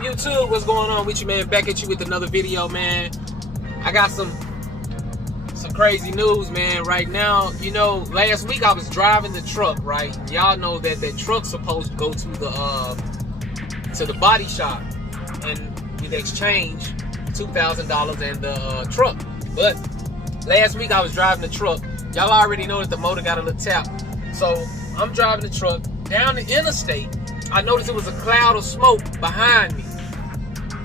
YouTube, what's going on with you, man? Back at you with another video, man. I got some crazy news, man. Right now, you know, last week I was driving the truck, right? Y'all know that that truck's supposed to go to the body shop and we'd exchange $2,000 and the truck. But last week I was driving the truck. Y'all already know that the motor got a little tap. So I'm driving the truck down the interstate. I noticed it was a cloud of smoke behind me.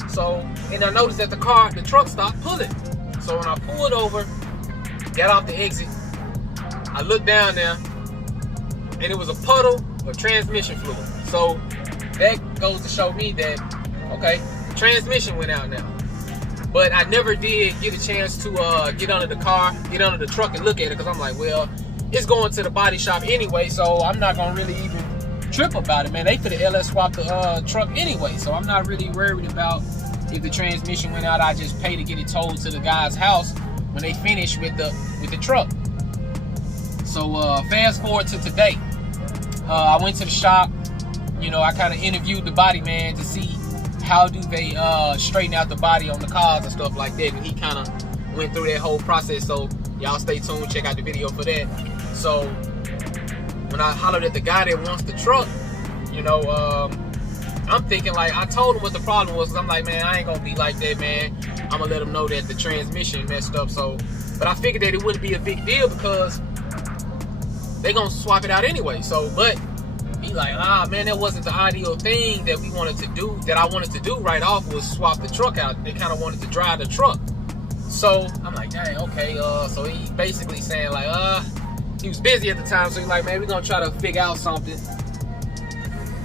So, and I noticed that the truck stopped pulling. So when I pulled over, got off the exit, I looked down there, and it was a puddle of transmission fluid. So that goes to show me that, okay, the transmission went out now. But I never did get a chance to get under the truck and look at it, because I'm like, well, it's going to the body shop anyway, so I'm not gonna really even trip about it, man. They could have LS swapped the truck anyway, so I'm not really worried about if the transmission went out. I just pay to get it towed to the guy's house when they finish with the truck. So fast forward to today. I went to the shop. You know, I kind of interviewed the body man to see how do they straighten out the body on the cars and stuff like that, and he kind of went through that whole process. So y'all stay tuned, check out the video for that. So when I hollered at the guy that wants the truck, you know, I'm thinking, like, I told him what the problem was, 'cause I'm like, man, I ain't gonna be like that, man. I'm gonna let him know that the transmission messed up. So, but I figured that it wouldn't be a big deal because they gonna swap it out anyway. So, but he like, man, that wasn't the ideal thing that we wanted to do, that I wanted to do right off, was swap the truck out. They kind of wanted to drive the truck. So I'm like, dang, okay. So he basically saying like, he was busy at the time, so he's like, man, we're gonna try to figure out something.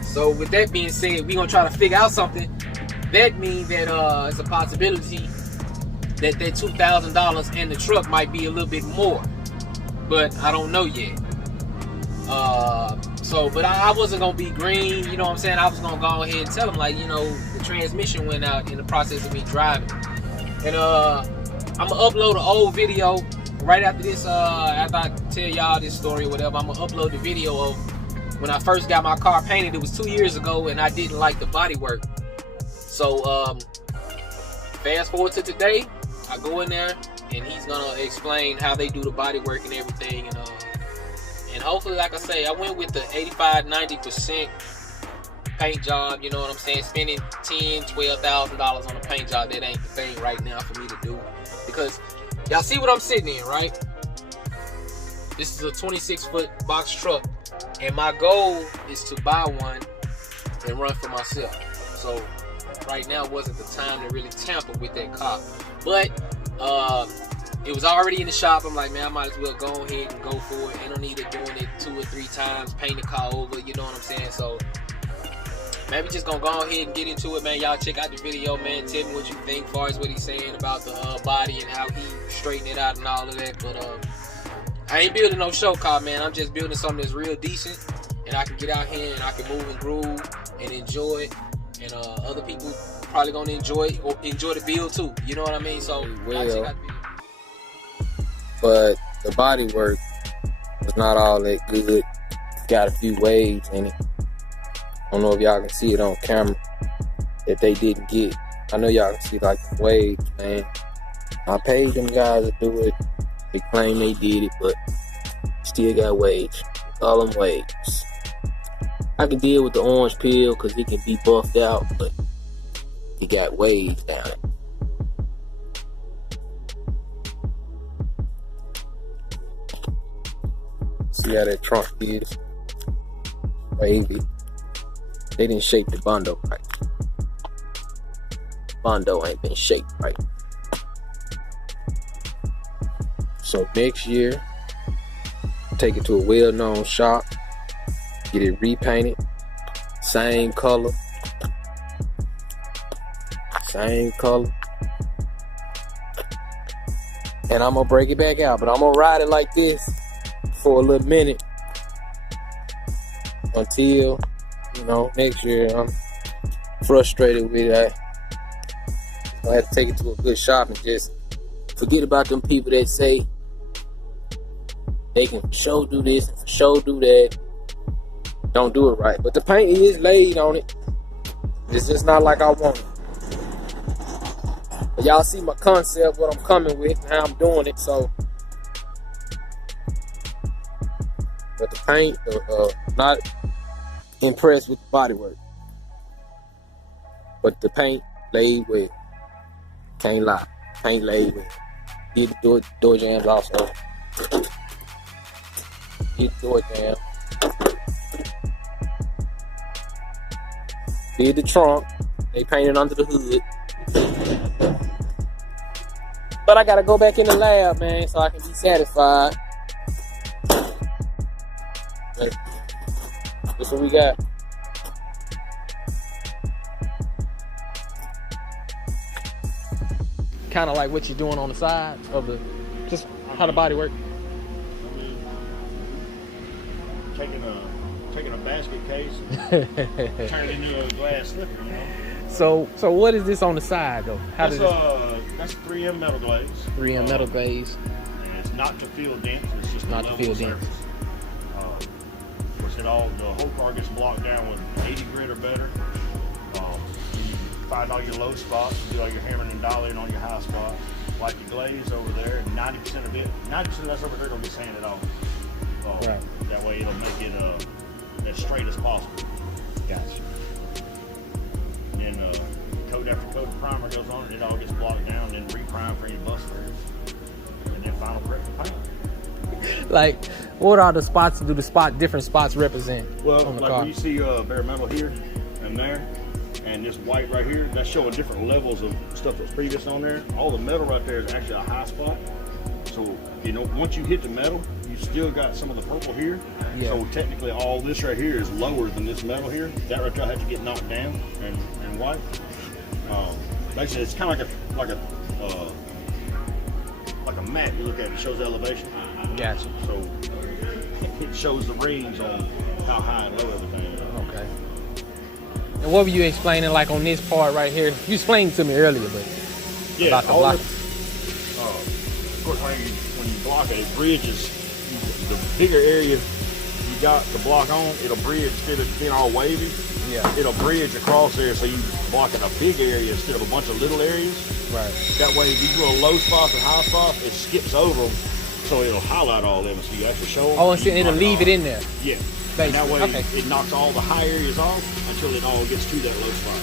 So with that being said, we're gonna try to figure out something. That means that it's a possibility that that $2,000 in the truck might be a little bit more, but I don't know yet. But I wasn't gonna be green, you know what I'm saying? I was gonna go ahead and tell him, like, you know, the transmission went out in the process of me driving. And I'm gonna upload an old video right after this, after I tell y'all this story or whatever. I'm gonna upload the video of when I first got my car painted. It was 2 years ago, and I didn't like the body work. So fast forward to today, I go in there and he's gonna explain how they do the body work and everything. And hopefully, like I say, I went with the 85-90% paint job. You know what I'm saying? Spending $10,000-$12,000 on a paint job, that ain't the thing right now for me to do. Because y'all see what I'm sitting in, right? This is a 26-foot box truck, and my goal is to buy one and run for myself. So right now wasn't the time to really tamper with that car. But it was already in the shop. I'm like, man, I might as well go ahead and go for it. Ain't no need of doing it 2 or 3 times, paint the car over, you know what I'm saying? So maybe just gonna go ahead and get into it, man. Y'all check out the video, man. Tell me what you think as far as what he's saying about the body and how he straightened it out and all of that. But I ain't building no show car, man. I'm just building something that's real decent, and I can get out here and I can move and groove and enjoy it. And other people probably gonna enjoy it or enjoy the build too. You know what I mean? So y'all check out the video. But the body work was not all that good. Got a few waves in it. I don't know if y'all can see it on camera that they didn't get. I know y'all can see like the waves, man. I paid them guys to do it. They claim they did it, but still got waves. All them waves. I can deal with the orange peel because it can be buffed out, but it got waves down it. See how that trunk is? Wavy. They didn't shape the Bondo right. Bondo ain't been shaped right. So next year, take it to a well-known shop, get it repainted, same color, and I'm gonna break it back out, but I'm gonna ride it like this for a little minute until, you know, next year I'm frustrated with it. I have to take it to a good shop and just forget about them people that say they can show do this and show do that. Don't do it right. But the paint is laid on it. It's just not like I want it. But y'all see my concept, what I'm coming with, and how I'm doing it. So, but the paint, not impressed with the bodywork. But the paint laid well. Can't lie. Paint laid well. Did the door jams also. Did the door jam. Did the trunk. They painted under the hood. But I gotta go back in the lab, man, so I can be satisfied. But this is what we got. Kind of like what you're doing on the side of the, just how the body work. I mean, taking a basket case and turn it into a glass slipper, you know. So what is this on the side though? That's 3M metal glaze. 3M metal glaze. And it's not to feel dents. It's just Not a to level feel surface. Of course, the whole car gets blocked down with 80 grit or better. You find all your low spots, do all your hammering and dialing on your high spots. Like your glaze over there, and 90% of that's over there will be sanded off. Right. That way it'll make it as straight as possible. Gotcha. And then coat after coat of primer goes on, and it all gets blocked down, and then reprime for any bust fares. And then final corrective paint. Like, what are the spots? Do the different spots represent Well, on the like car? when you see bare metal here and there, and this white right here, that's showing different levels of stuff that's previous on there. All the metal right there is actually a high spot. So, you know, once you hit the metal, you still got some of the purple here. Yeah. So technically all this right here is lower than this metal here. That right there had to get knocked down and white. Like I said, it's kind of like a map you look at. It shows the elevation. Gotcha. So it shows the range on how high and low everything is. Okay. And what were you explaining, like on this part right here? You explained to me earlier, but Yeah, about the all block. of course, when you block it, it bridges the bigger area you got the block on. It'll bridge instead of being all wavy. Yeah. It'll bridge across there, so you blocking a big area instead of a bunch of little areas. Right. That way, these little low spots and high spots, it skips over them, so it'll highlight all of them, so you actually show them. Oh, and so it'll leave it in there. Yeah. Basically. And that way, Okay. it knocks all the high areas off until it all gets to that low spot.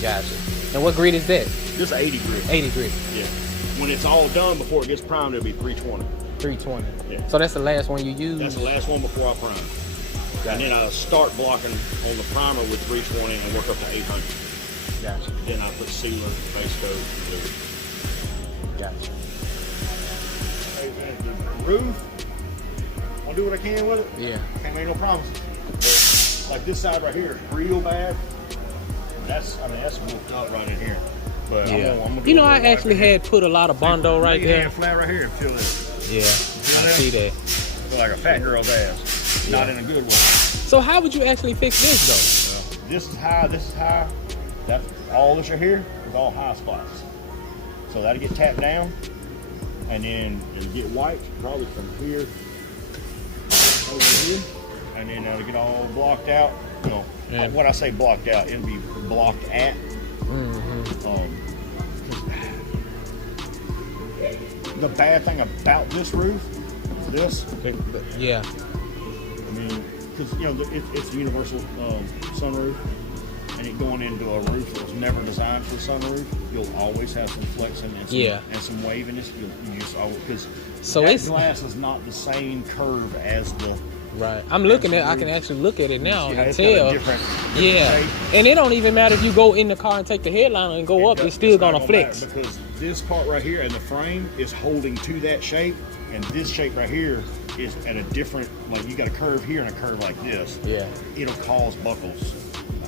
Gotcha. And what grit is that? Just 80 grit. 80 grit. Yeah. When it's all done, before it gets primed, it'll be 320. 320. Yeah. So that's the last one you use? That's the last one before I prime. And then I start blocking on the primer with 320 and work up to 800. Gotcha. Then I put sealer, base coat, and Gotcha. the roof, I'll do what I can with it. Yeah. Can't make no promises. But like this side right here is real bad. That's wolfed up right in here. But Yeah. I'm gonna do You know, a I little wipe actually in here. had put a lot of Bondo right Lay your there. hand flat right here and feel it. Yeah. I that? see that. Feel like a fat girl's ass. Not in a good way. So how would you actually fix this Well, this is high, this is high. That's all this right here is all high spots. So that'll get tapped down, and then it'll get wiped probably from here over here, and then it'll get all blocked out. You know, Yeah. when I say blocked out, it'll be blocked at. though? The bad thing about this roof, Yeah. I mean, because you know it's a universal sunroof, and it going into a roof that was never designed for a sunroof, you'll always have some flexing and some waviness. You just always, because So that it's glass is not the same curve as the. right. I'm looking at. I can actually look at it now Yeah, and it's got a tell. different Yeah. shape. And it don't even matter if you go in the car and take the headliner and go up. It's still not gonna flex. matter, because this part right here and the frame is holding to that shape, and this shape right here is at a different. Like you got a curve here and a curve like this. Yeah. It'll cause buckles.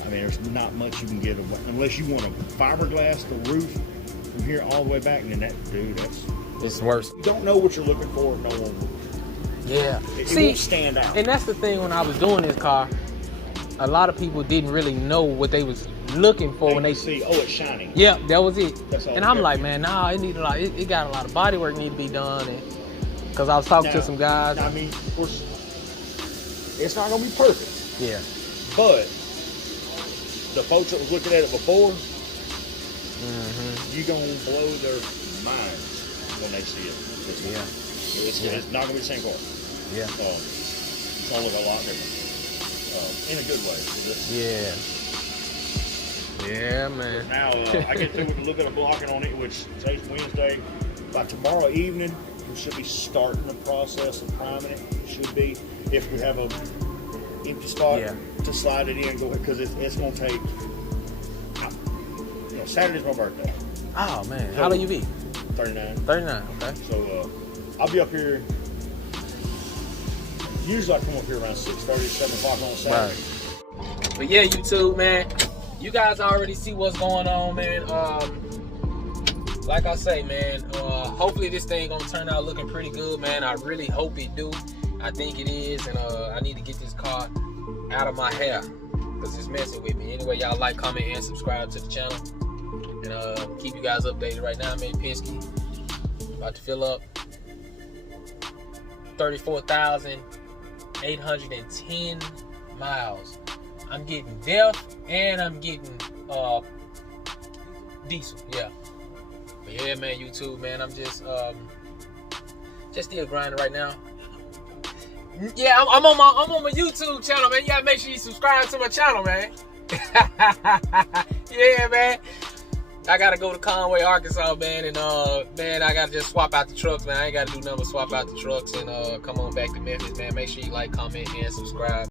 I mean, there's not much you can get unless you want to fiberglass the roof from here all the way back. And then that's It's worse. you don't know what you're looking for. No one will. Yeah. It See, won't stand out. and that's the thing when I was doing this car, a lot of people didn't really know what they was looking for when they see, oh, it's shiny. Yeah, that was it. That's all And it I'm got. like, man, nah, it needed it got a lot of body work need to be done, and because I was talking to Now, some guys. I mean, of course, it's not gonna be perfect, Yeah. but the folks that was looking at it before, Mm-hmm. you're going to blow their minds when they see it. Yeah. It's not going to be the same car. Yeah. It's going to look a lot different. In a good way. Yeah. Yeah, man. Now, I get through with the look at the blocking on it, which today's Wednesday. By tomorrow evening, we should be starting the process of priming it. Should be. If we have a empty spot to slide it in, go ahead, because it's going to take. Saturday's my birthday. Oh, man. So, how old you be? 39. 39, okay. So, I'll be up here. Usually I come up here around 6:30, 7 o'clock on Saturday. Right. But yeah, YouTube, man. You guys already see what's going on, man. Like I say, man, hopefully this thing gonna turn out looking pretty good, man. I really hope it do. I think it is, and I need to get this car out of my hair because it's messing with me. Anyway, y'all like, comment, and subscribe to the channel, and keep you guys updated. Right now, man, Penske about to fill up 34,810 miles. I'm getting DEF and I'm getting diesel, yeah. But yeah, man, YouTube, man, I'm just still grinding right now. Yeah, I'm on my YouTube channel, man. You gotta make sure you subscribe to my channel, man. Yeah, man. I gotta go to Conway, Arkansas, man, and man, I gotta just swap out the trucks, man. I ain't gotta do nothing but swap out the trucks and come on back to Memphis, man. Make sure you like, comment, and subscribe.